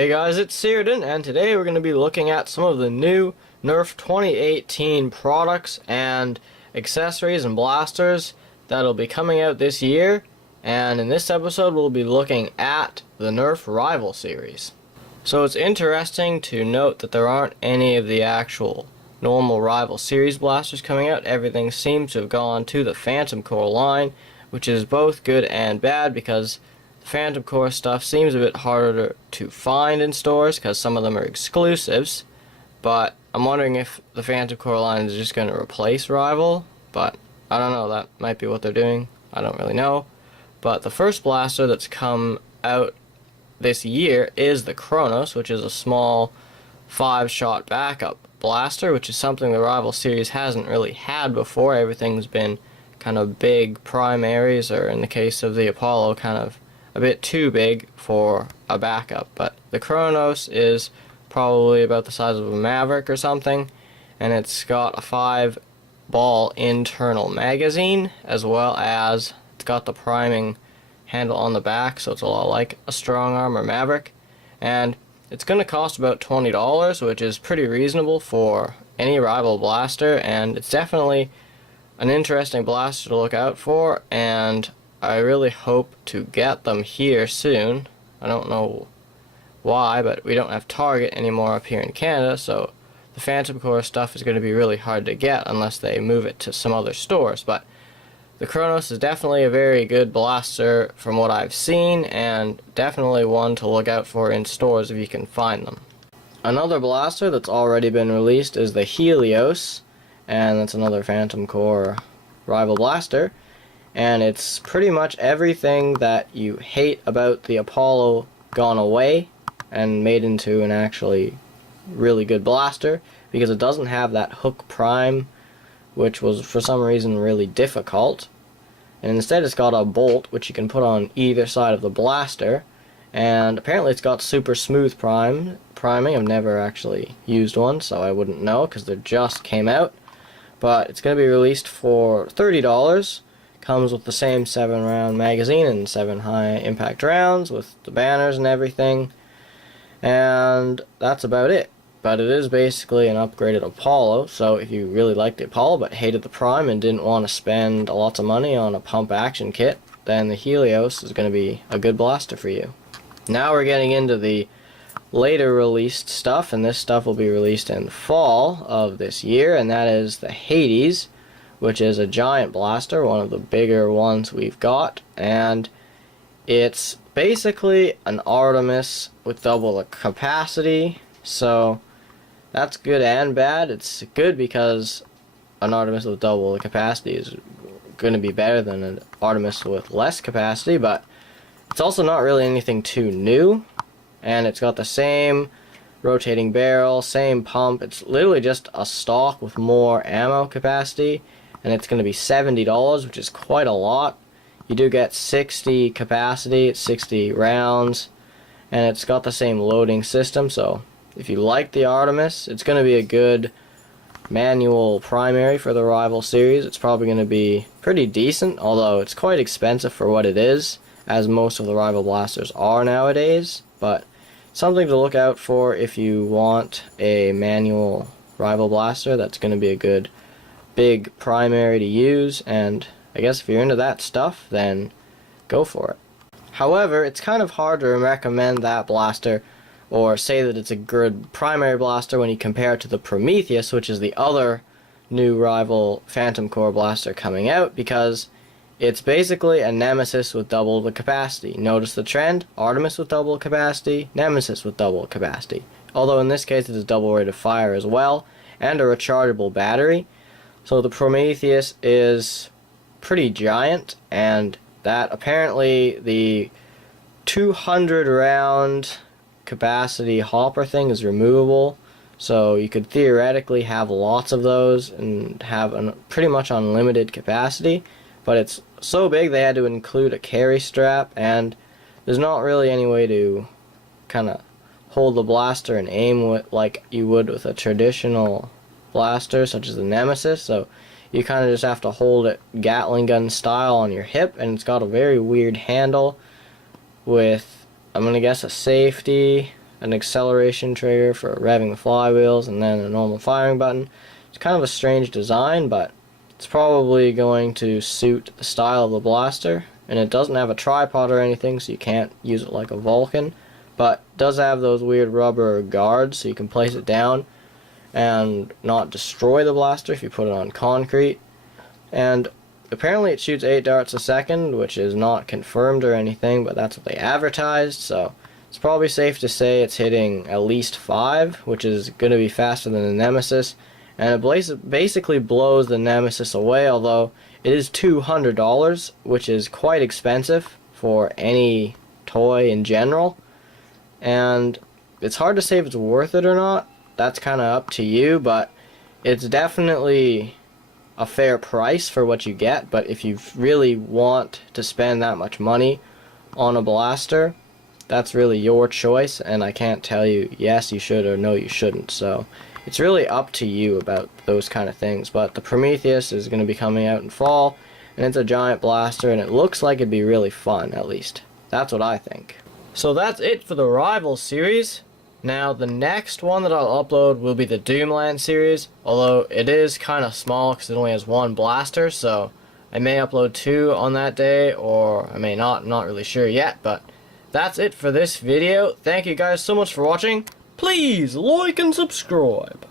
Hey guys, it's Searden, and today we're going to be looking at some of the new Nerf 2018 products and accessories and blasters that'll be coming out this year. And in this episode we'll be looking at the Nerf Rival series. So it's interesting to note that there aren't any of the actual normal Rival series blasters coming out. Everything seems to have gone to the Phantom Core line, which is both good and bad because the Phantom Core stuff seems a bit harder to find in stores because some of them are exclusives, but I'm wondering if the Phantom Core line is just going to replace Rival, but I don't know, that might be what they're doing, I don't really know. But the first blaster that's come out this year is the Chronos, which is a small 5-shot backup blaster, which is something the Rival series hasn't really had before. Everything's been kind of big primaries, or in the case of the Apollo, kind of a bit too big for a backup. But the Chronos is probably about the size of a Maverick or something, and it's got a 5-ball internal magazine, as well as it's got the priming handle on the back, so it's a lot like a Strong Arm or Maverick. And it's going to cost about $20, which is pretty reasonable for any Rival blaster, and it's definitely an interesting blaster to look out for, and I really hope to get them here soon. I don't know why, but we don't have Target anymore up here in Canada, so the Phantom Core stuff is going to be really hard to get unless they move it to some other stores. But the Chronos is definitely a very good blaster from what I've seen, and definitely one to look out for in stores if you can find them. Another blaster that's already been released is the Helios, and that's another Phantom Core Rival blaster. And it's pretty much everything that you hate about the Apollo gone away and made into an actually really good blaster, because it doesn't have that hook prime, which was for some reason really difficult, and instead it's got a bolt which you can put on either side of the blaster, and apparently it's got super smooth priming. I've never actually used one, so I wouldn't know because they just came out, but it's going to be released for $30. Comes with the same 7-round magazine and 7 high impact rounds with the banners and everything, and that's about it. But it is basically an upgraded Apollo, so if you really liked the Apollo but hated the Prime and didn't want to spend lots of money on a pump action kit, then the Helios is going to be a good blaster for you. Now we're getting into the later released stuff, and this stuff will be released in fall of this year, and that is the Hades, which is a giant blaster, one of the bigger ones we've got, and it's basically an Artemis with double the capacity, so that's good and bad. It's good because an Artemis with double the capacity is going to be better than an Artemis with less capacity, but it's also not really anything too new, and it's got the same rotating barrel, same pump. It's literally just a stock with more ammo capacity, and it's going to be $70, which is quite a lot. You do get 60 capacity, it's 60 rounds, and it's got the same loading system, so if you like the Artemis, it's going to be a good manual primary for the Rival series. It's probably going to be pretty decent, although it's quite expensive for what it is, as most of the Rival blasters are nowadays, but something to look out for if you want a manual Rival blaster. That's going to be a good big primary to use, and I guess if you're into that stuff, then go for it. However, it's kind of hard to recommend that blaster or say that it's a good primary blaster when you compare it to the Prometheus, which is the other new Rival Phantom Core blaster coming out, because it's basically a Nemesis with double the capacity. Notice the trend: Artemis with double capacity, Nemesis with double capacity. Although in this case it is double rate of fire as well, and a rechargeable battery. So the Prometheus is pretty giant, and that apparently the 200 round capacity hopper thing is removable, so you could theoretically have lots of those and have pretty much unlimited capacity, but it's so big they had to include a carry strap, and there's not really any way to kind of hold the blaster and aim with like you would with a traditional blaster such as the Nemesis, so you kind of just have to hold it Gatling gun style on your hip, and it's got a very weird handle with, I'm going to guess, a safety an acceleration trigger for revving the flywheels, and then a normal firing button. It's kind of a strange design, but it's probably going to suit the style of the blaster. And it doesn't have a tripod or anything, so you can't use it like a Vulcan, but it does have those weird rubber guards, so you can place it down and not destroy the blaster if you put it on concrete. And apparently it shoots 8 darts a second, which is not confirmed or anything, but that's what they advertised, so it's probably safe to say it's hitting at least 5, which is going to be faster than the Nemesis. And it basically blows the Nemesis away, although it is $200, which is quite expensive for any toy in general. And it's hard to say if it's worth it or not. That's kind of up to you, but it's definitely a fair price for what you get. But if you really want to spend that much money on a blaster, that's really your choice, and I can't tell you yes you should or no you shouldn't. So it's really up to you about those kind of things. But the Prometheus is going to be coming out in fall, and it's a giant blaster, and it looks like it'd be really fun, at least. That's what I think. So that's it for the Rivals series. Now the next one that I'll upload will be the Doomland series, although it is kind of small because it only has 1 blaster, so I may upload 2 on that day, or I may not. I'm not really sure yet, but that's it for this video. Thank you guys so much for watching. Please like and subscribe.